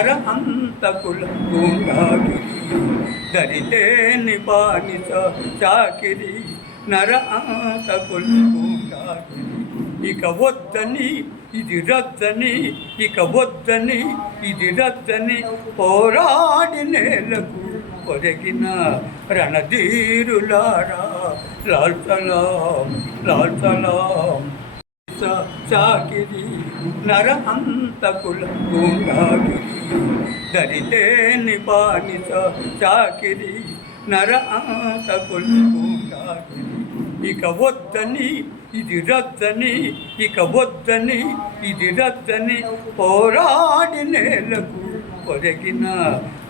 నరహంతకుల గుండాగిరి దరిలేని బానిస చాకిరి నరహంతకుల ఇక వద్దని ఇది రద్దని ఇక వద్దని ఇది రద్దని పోరాడి నేలకు కొరగిన రణధీరులారా లాల్ సలాం లాల్ సలాం స- చాకిరి గుండాగిరి దరిలేని చాకిరి నరహంతకుల ఇక వద్దని ఇది రద్దని ఇక వద్దని ఇది రద్దని పోరాడి నేలకు పొరగిన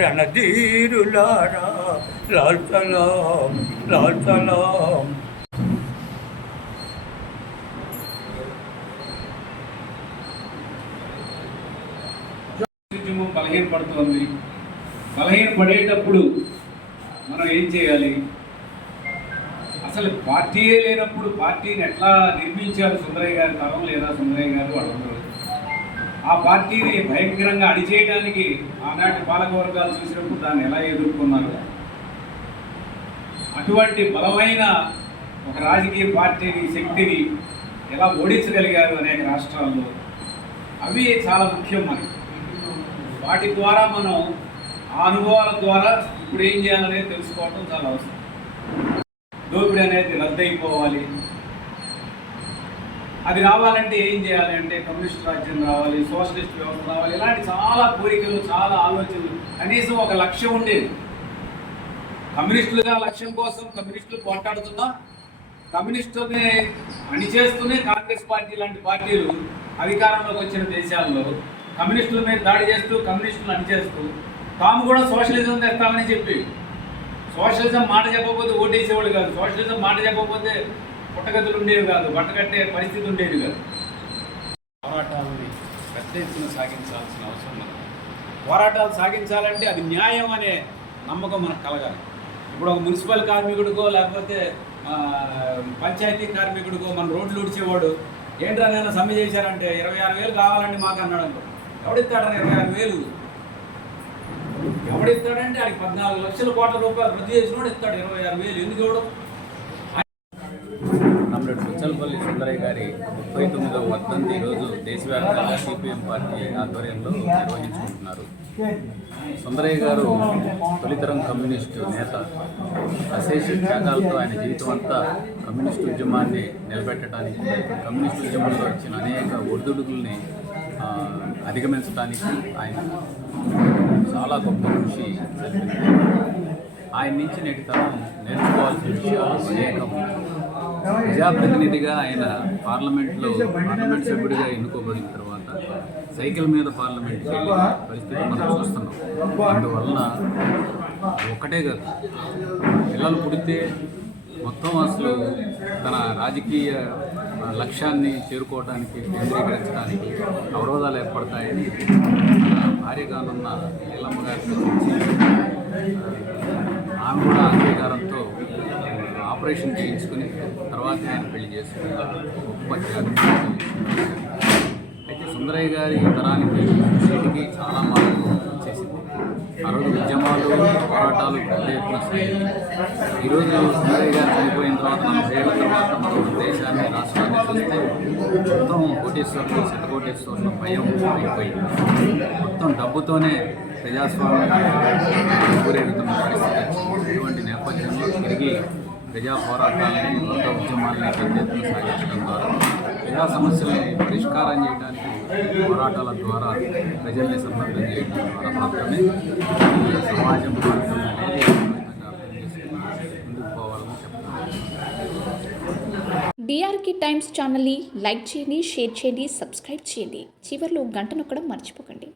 రణధీరులారా. లాల్ సలాం లాల్ సలాం ఉద్యమం బలహీనపడుతోంది. బలహీనపడేటప్పుడు మనం ఏం చేయాలి? అసలు పార్టీయే లేనప్పుడు పార్టీని ఎట్లా నిర్మించారు సుందరయ్య గారి? తరం లేదా సుందరయ్య గారు వాళ్ళందరూ ఆ పార్టీని భయంకరంగా అణిచేయడానికి ఆనాటి పాలకవర్గాలు చూసినప్పుడు దాన్ని ఎలా ఎదుర్కొన్నారు? అటువంటి బలమైన ఒక రాజకీయ పార్టీని శక్తిని ఎలా ఓడించగలిగారు అనేక రాష్ట్రాల్లో? అవి చాలా ముఖ్యం మనకి. వాటి ద్వారా మనం ఆ అనుభవాల ద్వారా ఇప్పుడు ఏం చేయాలనేది తెలుసుకోవటం చాలా అవసరం. దోపిడీ అనేది రద్దయిపోవాలి. అది రావాలంటే ఏం చేయాలి అంటే కమ్యూనిస్ట్ రాజ్యం రావాలి సోషలిస్ట్ వ్యవస్థ రావాలి ఇలాంటి చాలా కోరికలు చాలా ఆలోచనలు. కనీసం ఒక లక్ష్యం ఉండేది. కమ్యూనిస్టులుగా లక్ష్యం కోసం కమ్యూనిస్టులు పోట్లాడుతున్నా కమ్యూనిస్టుని అణిచేస్తూనే కాంగ్రెస్ పార్టీ లాంటి పార్టీలు అధికారంలోకి వచ్చిన దేశాల్లో కమ్యూనిస్టుల మీద దాడి చేస్తూ కమ్యూనిస్టులు అణిచేస్తూ తాము కూడా సోషలిజం తెస్తామని చెప్పి. సోషలిజం మాట చెప్పకపోతే ఓటేసేవాళ్ళు కాదు. సోషలిజం మాట చెప్పకపోతే పుట్టగతులు ఉండేవి కాదు. బట్టకట్టే పరిస్థితి ఉండేది కాదు. పోరాటాలని పెద్ద ఎత్తున సాగించాల్సిన అవసరం మనకు. పోరాటాలు సాగించాలంటే అది న్యాయం అనే నమ్మకం మనకు కలగాలి. ఇప్పుడు ఒక మున్సిపల్ కార్మికుడికో లేకపోతే పంచాయతీ కార్మికుడికో మన రోడ్లు ఉడిచేవాడు ఏంట్రా నేను సమ్మె చేశారంటే? ఇరవై ఆరు వేలు కావాలండి మాకు అన్నాడు అనుకో. ఎవడిస్తాడని ఇరవై ఆరు వేలు? ఎవడిస్తాడంటే ఆడికి పద్నాలుగు లక్షల కోట్ల రూపాయలు వృద్ధి చేసినోడు ఇస్తాడు ఇరవై ఆరు వేలు. ఎందుకు ఇవ్వడం కామ్రేడ్ పుచ్చలపల్లి సుందరయ్య గారి ముప్పై తొమ్మిదవ వర్ధంతి ఈరోజు దేశవ్యాప్తంగా సిపిఎం పార్టీ ఆధ్వర్యంలో నిర్వహించుకుంటున్నారు. సుందరయ్య గారు తొలితరం కమ్యూనిస్టు నేత. అశేష త్యాగాలతో ఆయన జీవితం అంతా కమ్యూనిస్టు ఉద్యమాన్ని నిలబెట్టడానికి కమ్యూనిస్టు ఉద్యమంలో వచ్చిన అనేక ఒడిదుడుకుల్ని అధిగమించడానికి ఆయన చాలా గొప్ప కృషి జరిపింది ఆయన నుంచి నేటి తరం నేర్చుకోవాల్సిన విషయాలు అనేకం. ప్రజాప్రతినిధిగా ఆయన పార్లమెంట్లో పార్లమెంట్ సభ్యుడిగా ఎన్నుకోబడిన తర్వాత సైకిల్ మీద పార్లమెంట్కి వెళ్ళిన పరిస్థితి మనం చూస్తున్నాం. అందువలన ఒకటే కాదు పిల్లలు పుడితే మొత్తం అసలు తన రాజకీయ లక్ష్యాన్ని చేరుకోవడానికి కేంద్రీకరించడానికి అవరోధాలు ఏర్పడతాయని భార్యగానున్న నీలమ్మ గారితో ఆమె కూడా అంగీకారంతో ఆపరేషన్ చేయించుకుని తర్వాత ఆయన పెళ్ళి చేసుకుని అయితే సుందరయ్య గారి తరానికి వీటికి చాలా మార్పు చేసింది ఆ రోజు ఉద్యమాలు పోరాటాలు పెద్ద ఎత్తున సాగాయి. ఈరోజు సుందరయ్య గారు చనిపోయిన తర్వాత నలభై ఏళ్ళ తర్వాత మనం దేశాన్ని రాష్ట్రాన్ని చూస్తే మొత్తం కోటేశ్వర్లు శతకోటేశ్వర్లు భయం అయిపోయింది మొత్తం డబ్బుతోనే ప్రజాస్వామ్యాన్ని ఊరేగుతున్న పరిస్థితి వచ్చింది. ఇటువంటి నేపథ్యంలో తిరిగి ప్రజా పోరాటాలని కొత్త ఉద్యమాలని పెద్ద ఎత్తున సాగించడం ద్వారా ప్రజా సమస్యలను పరిష్కారం చేయడానికి పోరాటాల ద్వారా ప్రజల్ని సమర్థం చేయడం ద్వారా మాత్రమే సమాజం మార్గం అనేది ముందుకు పోవాలని చెప్తున్నాను. డిఆర్కి టైమ్స్ ఛానల్ని లైక్ చేయండి షేర్ చేయండి సబ్స్క్రైబ్ చేయండి. చివరిలో గంట నొక్కడం మర్చిపోకండి.